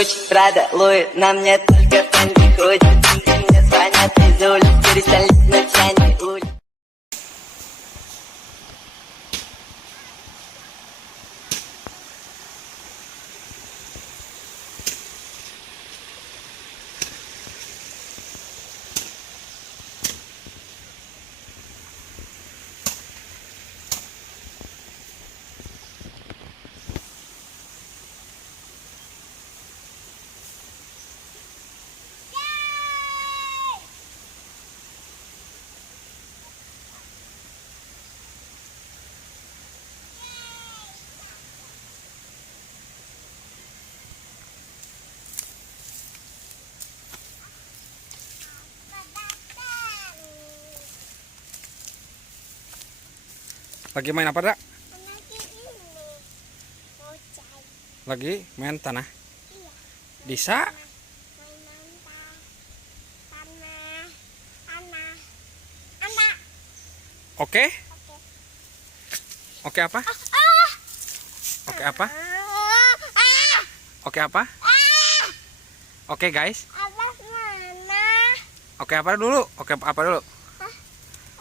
очень Прада, Луи, на мне только Фэнди ходит. Мне звонят из улиц, перестали ночами улиц. Lagi main apa, Dak? Lagi main tanah. Bisa? Oke? Oke apa? Oke apa? Oke apa? Oke guys. Oke apa dulu? Oke apa dulu?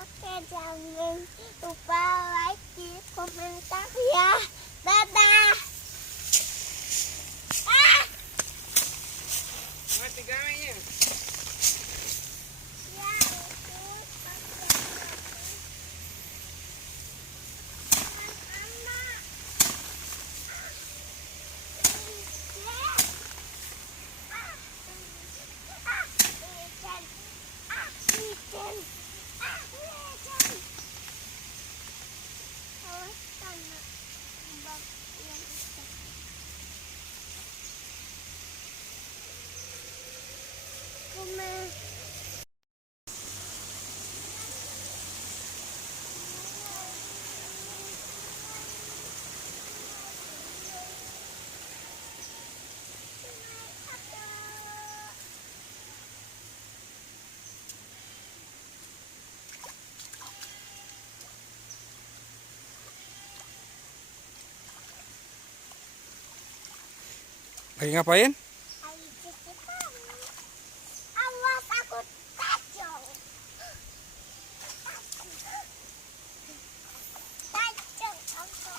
Oke, jangan lupa like, komentar ya. Dadah. Mati gayanya. Ya, Lagi ngapain? awas aku tajam. Tajam aku.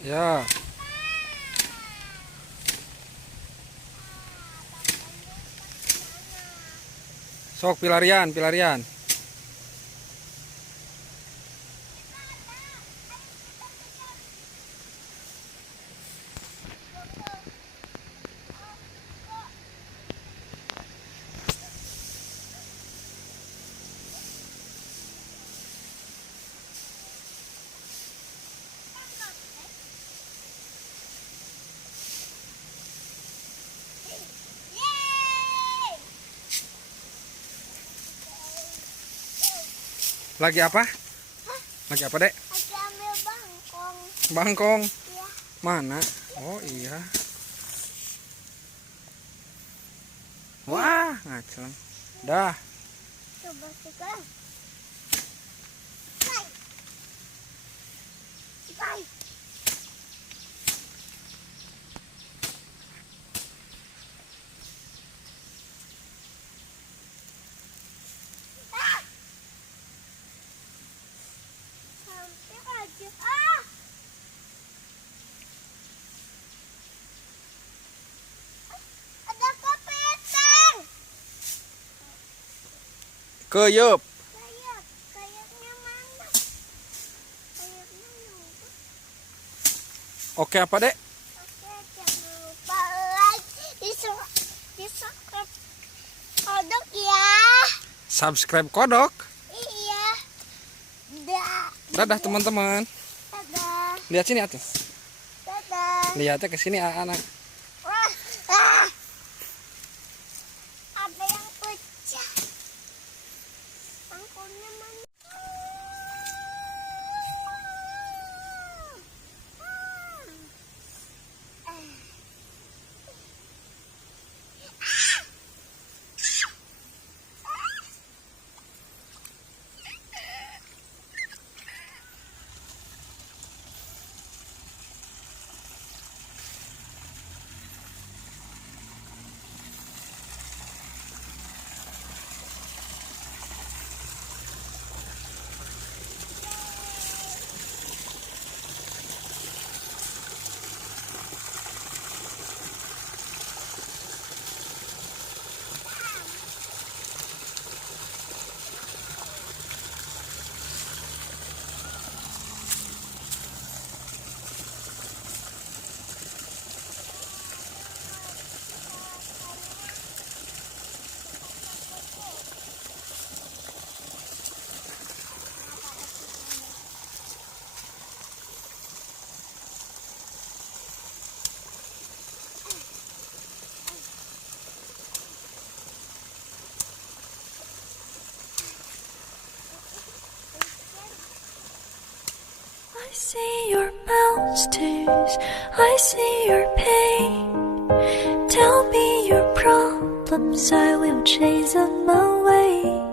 Ya. Sok pilarian, pilarian. Yeay! Lagi apa? Lagi apa, Dek? Lagi ambil bangkong. Bangkong. Ya. Mana? Oh iya. Wah, ngaceng. Dah. Coba sekarang. Bye. Bye. Ah! Hampir aja. Ah! Ada kepiting. Keyup. Kayaknya mana? Kayaknya nunggu. Oke apa, Dek? Oke, jangan lupa like, di-subscribe kodok ya. Subscribe kodok. Iya. Dah. Dadah teman-teman. Dadah. Lihat sini atuh. Dadah. Lihatnya ke sini anak. Wah. Ah. Ada yang pecah. Bangkunya mana? I see your monsters, I see your pain. Tell me your problems, I will chase them away.